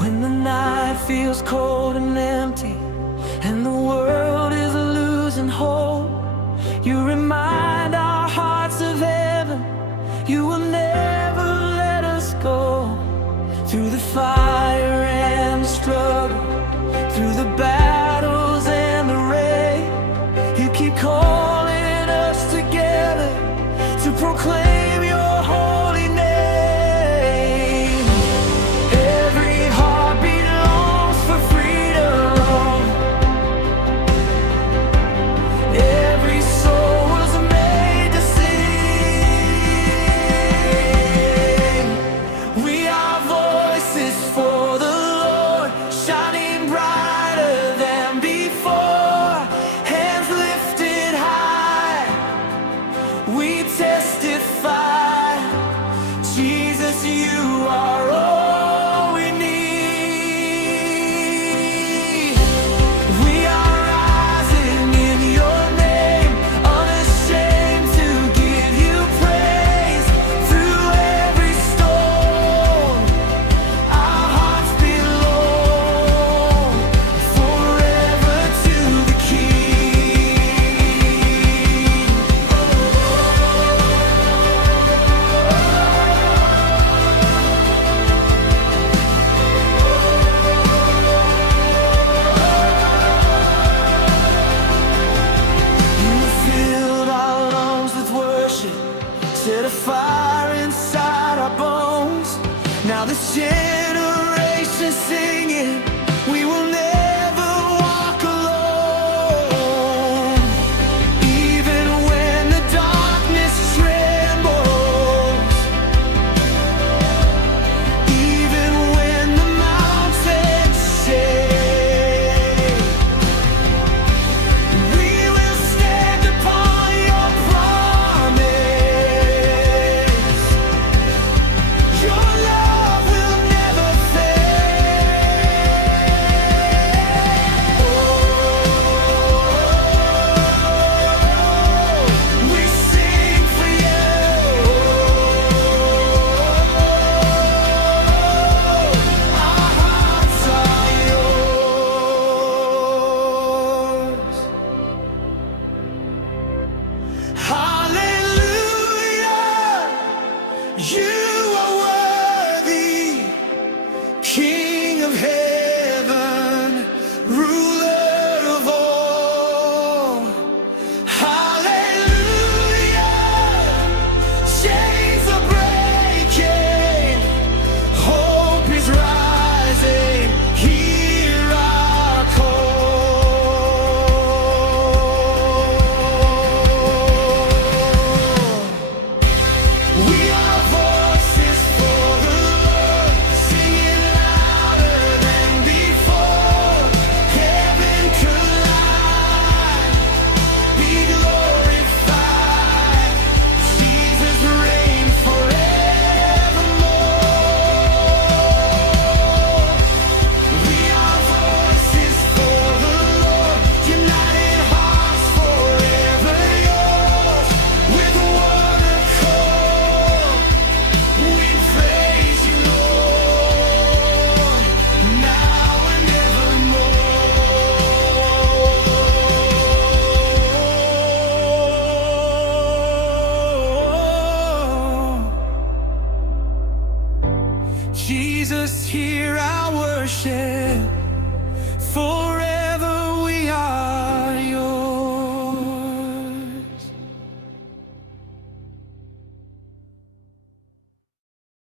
When the night feels cold and empty, and the world is losing hope, you remind our hearts of heaven. You will never let us go. Through the fire and the struggle, through the battles and the rain, you keep calling us together to proclaim your holy name. Every heartbeat longs for freedom. Every soul was made to sing. We are voices for the Lord, shining brighter than before. Hands lifted high, we testify. Jesus, you are all we need. We are rising in your name, unashamed to give you praise. Through every storm, our hearts belong forever to the King. You filled our lungs with worship, set a fire inside our bones. Now this generation singing, we will never walk alone. Even when the darkness trembles, even when the mountains shake, we will stand upon your promise. Your love will never fail. We sing for you. Our hearts are yours. Hallelujah, you are worthy, King of heaven, ruler of all. Hallelujah, chains are breaking, hope is rising, hear our call. We are voices for the Lord, singing louder than before. Heaven collide, be glorified. Jesus reign forevermore. We are voices for the Lord, united hearts forever yours. With one accord, we praise you, Lord, now and evermore. Jesus, hear our worship forever.